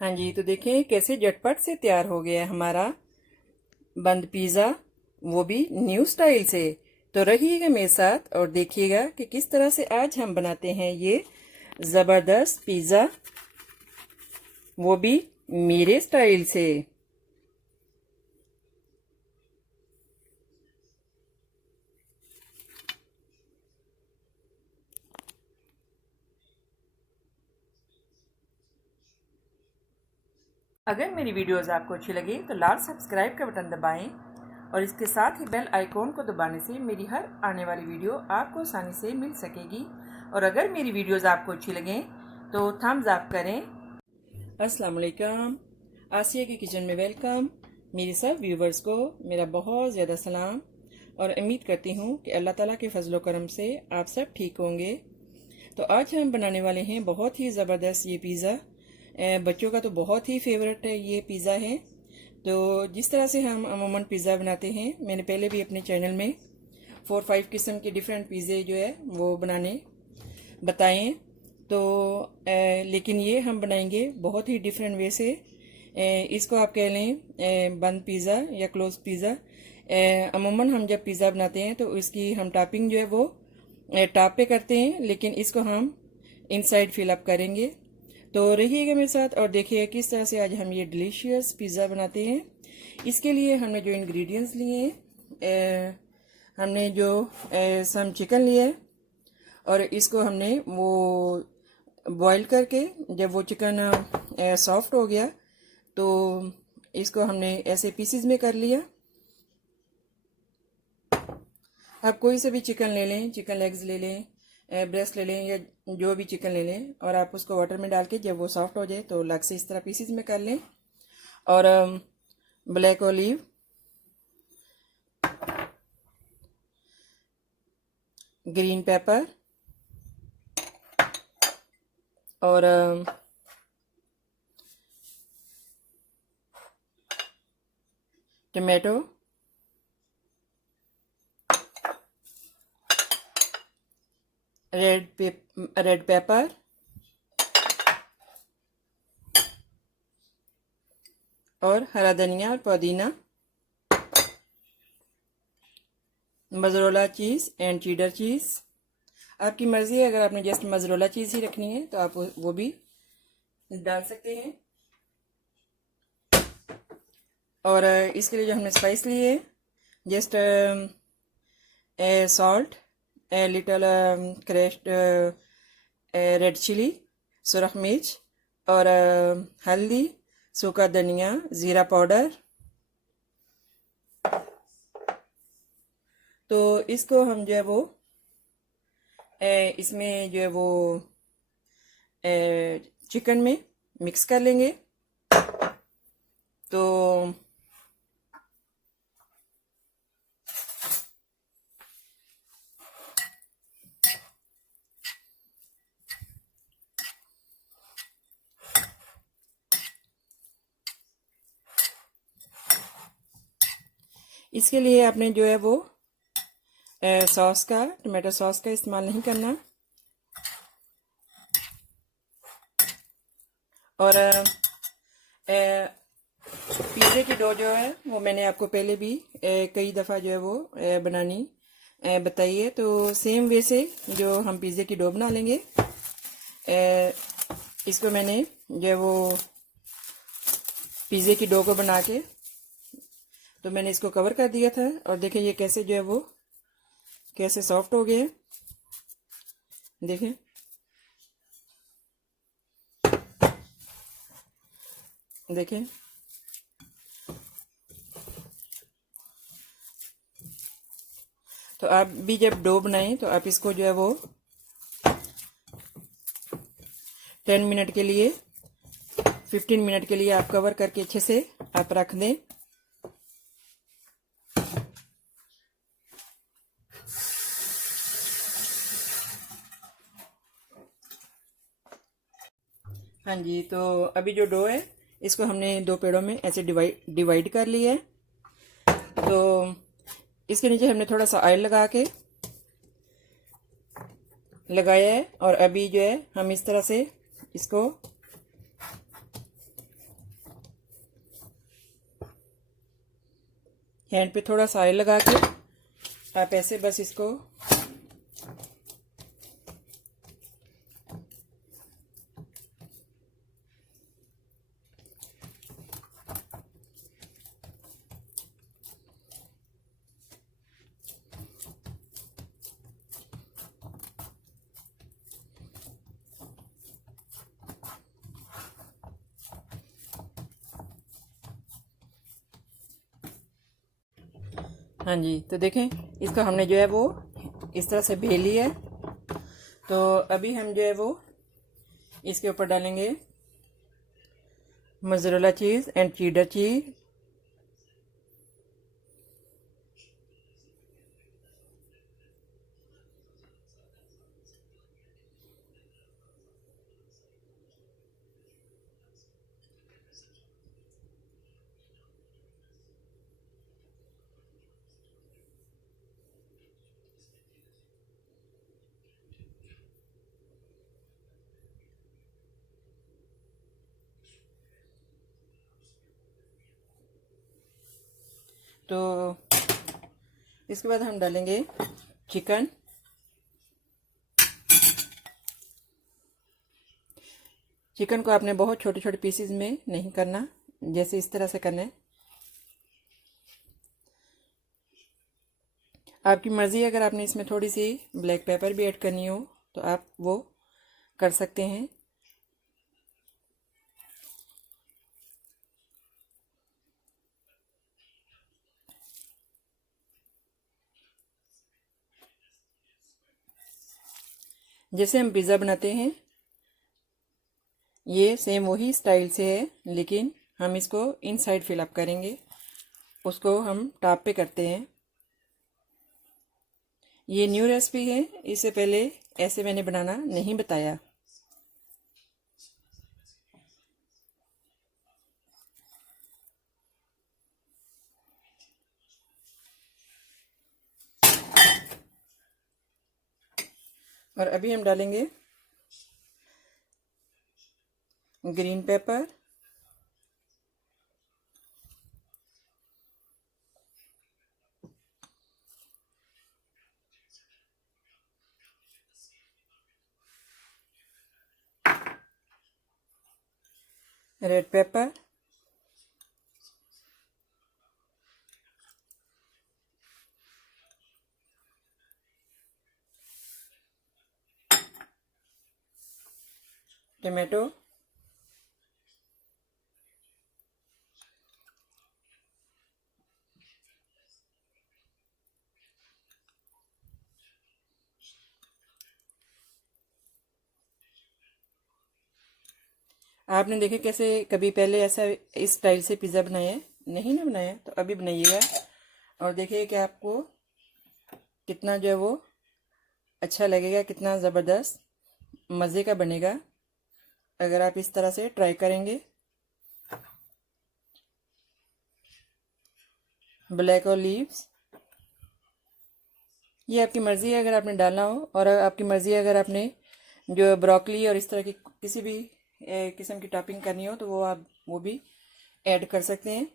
हाँ जी, तो देखें कैसे झटपट से तैयार हो गया है हमारा बंद पिज़्ज़ा, वो भी न्यू स्टाइल से। तो रहिएगा मेरे साथ और देखिएगा कि किस तरह से आज हम बनाते हैं ये ज़बरदस्त पिज़्ज़ा, वो भी मेरे स्टाइल से। अगर मेरी वीडियोस आपको अच्छी लगे तो लाल सब्सक्राइब का बटन दबाएं और इसके साथ ही बेल आइकॉन को दबाने से मेरी हर आने वाली वीडियो आपको आसानी से मिल सकेगी। और अगर मेरी वीडियोस आपको अच्छी लगें तो थम्स अप करें। अस्सलाम वालेकुम, आसिया की किचन में वेलकम। मेरे सब व्यूवर्स को मेरा बहुत ज़्यादा सलाम और उम्मीद करती हूँ कि अल्लाह ताला के फजलो करम से आप सब ठीक होंगे। तो आज हम बनाने वाले हैं बहुत ही ज़बरदस्त ये पिज़्ज़ा। बच्चों का तो बहुत ही फेवरेट है ये पिज़्ज़ा है। तो जिस तरह से हम अमूमन पिज़्ज़ा बनाते हैं, मैंने पहले भी अपने चैनल में 4-5 किस्म के डिफरेंट पिज़्ज़े जो है वो बनाने बताए हैं। तो लेकिन ये हम बनाएंगे बहुत ही डिफरेंट वे से। इसको आप कह लें बंद पिज़्ज़ा या क्लोज पिज़्ज़ा। अमूमन हम जब पिज़्ज़ा बनाते हैं तो इसकी हम टॉपिंग जो है वो टॉप पे करते हैं, लेकिन इसको हम इनसाइड फिल अप करेंगे। तो रहिएगा मेरे साथ और देखिए किस तरह से आज हम ये डिलीशियस पिज़्ज़ा बनाते हैं। इसके लिए हमने जो इंग्रेडिएंट्स लिए हैं, हमने जो सम चिकन लिया है और इसको हमने वो बॉईल करके जब वो चिकन सॉफ्ट हो गया तो इसको हमने ऐसे पीसीज में कर लिया। आप कोई से भी चिकन ले लें, चिकन लेग्स ले लें, ब्रेस्ट ले लें या जो भी चिकन ले लें और आप उसको वाटर में डाल के जब वो सॉफ्ट हो जाए तो अलग से इस तरह पीसीज में कर लें। और ब्लैक ऑलिव, ग्रीन पेपर और टमाटो, रेड पेपर और हरा धनिया और पुदीना, मोज़रेला चीज़ एंड चीडर चीज़। आपकी मर्ज़ी है, अगर आपने जस्ट मोज़रेला चीज़ ही रखनी है तो आप वो भी डाल सकते हैं। और इसके लिए जो हमने स्पाइस लिए just salt, little crushed red chilli, सुरख मिर्च और हल्दी, सूखा धनिया, ज़ीरा पाउडर। तो इसको हम जो है वो इसमें जो है वो चिकन में मिक्स कर लेंगे। तो इसके लिए आपने जो है वो सॉस का, टमाटो सॉस का इस्तेमाल नहीं करना। और पिज़्ज़े की डो जो है वो मैंने आपको पहले भी कई दफ़ा जो है वो बनानी बताई है। तो सेम वे से जो हम पिज़्ज़े की डो बना लेंगे, इसको मैंने जो है वो पिज़्ज़े की डो को बना के तो मैंने इसको कवर कर दिया था और देखिए ये कैसे जो है वो कैसे सॉफ्ट हो गया है। देखें देखें तो आप भी जब डो बनाएं तो आप इसको जो है वो 10 मिनट के लिए 15 मिनट के लिए आप कवर करके अच्छे से आप रख दें। हाँ जी, तो अभी जो डो है इसको हमने दो पेड़ों में ऐसे डिवाइड कर लिया है। तो इसके नीचे हमने थोड़ा सा ऑयल लगा के लगाया है और अभी जो है हम इस तरह से इसको हैंड पे थोड़ा सा ऑयल लगा के आप ऐसे बस इसको हाँ जी, तो देखें इसको हमने जो है वो इस तरह से बेल लिया है। तो अभी हम जो है वो इसके ऊपर डालेंगे मोज़रेला चीज़ एंड चीडर चीज़। तो इसके बाद हम डालेंगे चिकन। चिकन को आपने बहुत छोटे छोटे पीसेस में नहीं करना, जैसे इस तरह से करना है। आपकी मर्ज़ी, अगर आपने इसमें थोड़ी सी ब्लैक पेपर भी ऐड करनी हो तो आप वो कर सकते हैं। जैसे हम पिज़्ज़ा बनाते हैं ये सेम वही स्टाइल से है, लेकिन हम इसको इनसाइड फिलअप करेंगे, उसको हम टॉप पे करते हैं। ये न्यू रेसिपी है, इससे पहले ऐसे मैंने बनाना नहीं बताया। और अभी हम डालेंगे green pepper, red pepper, tomato, आपने देखे कैसे कभी पहले ऐसा इस स्टाइल से पिज़्ज़ा बनाया है? नहीं ना बनाया तो अभी बनाइएगा और देखिए कि आपको कितना जो है वो अच्छा लगेगा, कितना ज़बरदस्त मज़े का बनेगा अगर आप इस तरह से ट्राई करेंगे। ब्लैक ऑलिव्स ये आपकी मर्ज़ी है अगर आपने डालना हो, और आपकी मर्ज़ी है अगर आपने जो ब्रोकली और इस तरह की किसी भी किस्म की टॉपिंग करनी हो तो वो आप वो भी ऐड कर सकते हैं।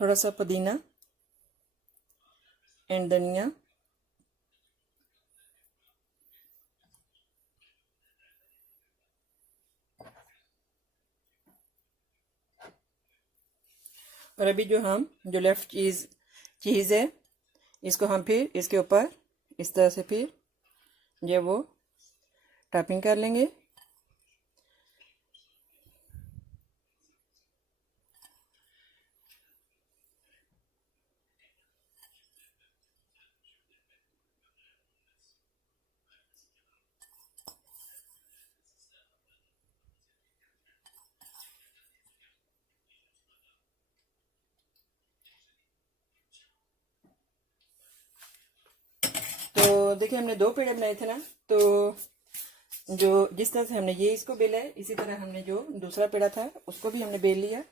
थोड़ा सा पुदीना एंड धनिया। और अभी जो लेफ्ट चीज़ है इसको हम फिर इसके ऊपर इस तरह से फिर जो वो टॉपिंग कर लेंगे। तो देखिए हमने 2 पेड़े बनाए थे ना, तो जो जिस तरह से हमने ये इसको बेला है इसी तरह हमने जो दूसरा पेड़ा था उसको भी हमने बेल लिया।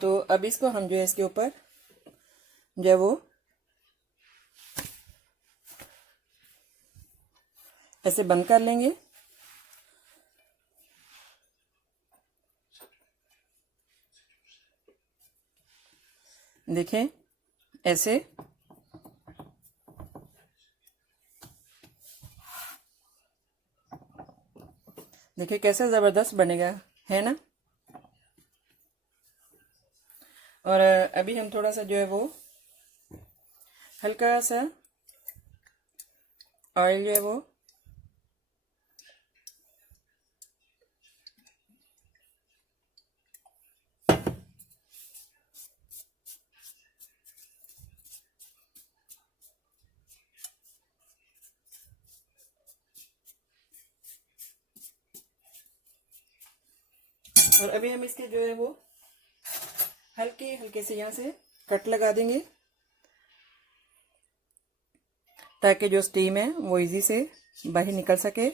तो अब इसको हम जो है इसके ऊपर जो है वो ऐसे बंद कर लेंगे। देखें ऐसे। देखिए कैसे ज़बरदस्त बनेगा, है ना। और अभी हम थोड़ा सा जो है वो हल्का सा ऑयल जो है वो और अभी हम इसके जो है वो हल्के हल्के से यहाँ से कट लगा देंगे ताकि जो स्टीम है वो इजी से बाहर निकल सके।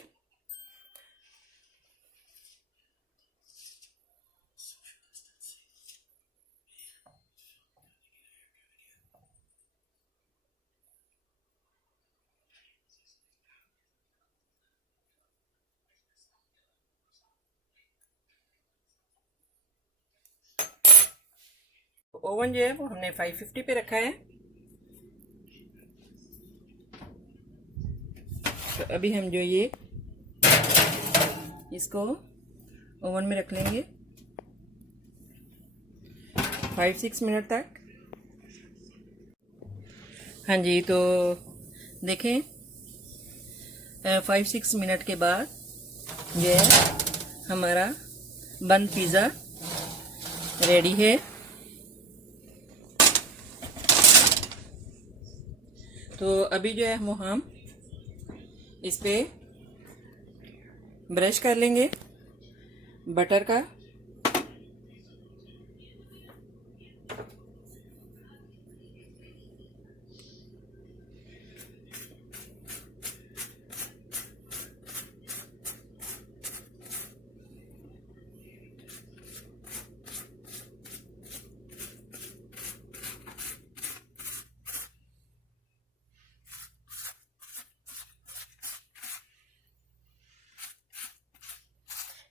ओवन जो है वो हमने 550 पे रखा है। तो अभी हम जो ये इसको ओवन में रख लेंगे 5-6 मिनट तक। हाँ जी, तो देखें 5-6 मिनट के बाद ये हमारा बन पिज़्ज़ा रेडी है। तो अभी जो है वो हम इस पे ब्रश कर लेंगे बटर का।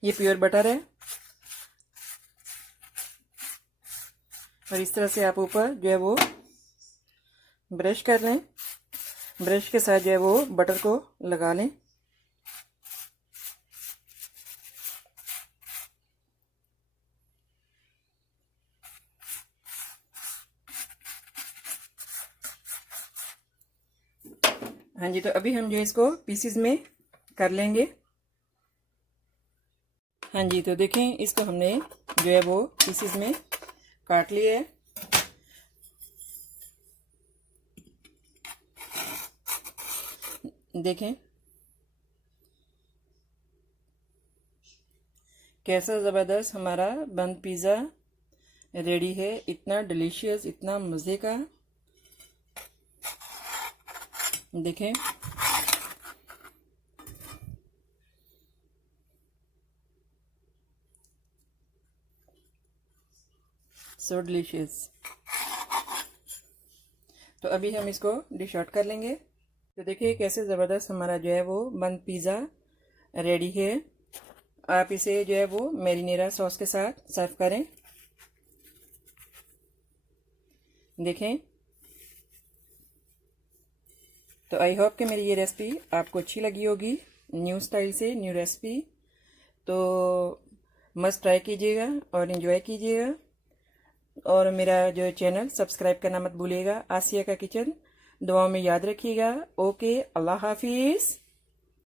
ये प्योर बटर है और इस तरह से आप ऊपर जो है वो ब्रश कर लें, ब्रश के साथ जो है वो बटर को लगा लें। हाँ जी, तो अभी हम जो इसको पीसीज में कर लेंगे। हाँ जी, तो देखें इसको हमने जो है वो पीसीज में काट लिया है। देखें कैसा ज़बरदस्त हमारा बन पिज़्ज़ा रेडी है। इतना डिलीशियस, इतना मज़े का। देखें सो डिलीशियस। तो अभी हम इसको डिश आउट कर लेंगे। तो देखिए कैसे ज़बरदस्त हमारा जो है वो बन पिज़्ज़ा रेडी है। आप इसे जो है वो मैरिनेरा सॉस के साथ सर्व करें। देखें, तो आई होप कि मेरी ये रेसिपी आपको अच्छी लगी होगी। न्यू स्टाइल से न्यू रेसिपी, तो मस्ट ट्राई कीजिएगा और इन्जॉय कीजिएगा। और मेरा जो चैनल सब्सक्राइब करना मत भूलिएगा। आसिया का किचन दुआओं में याद रखिएगा। ओके, अल्लाह हाफिज़।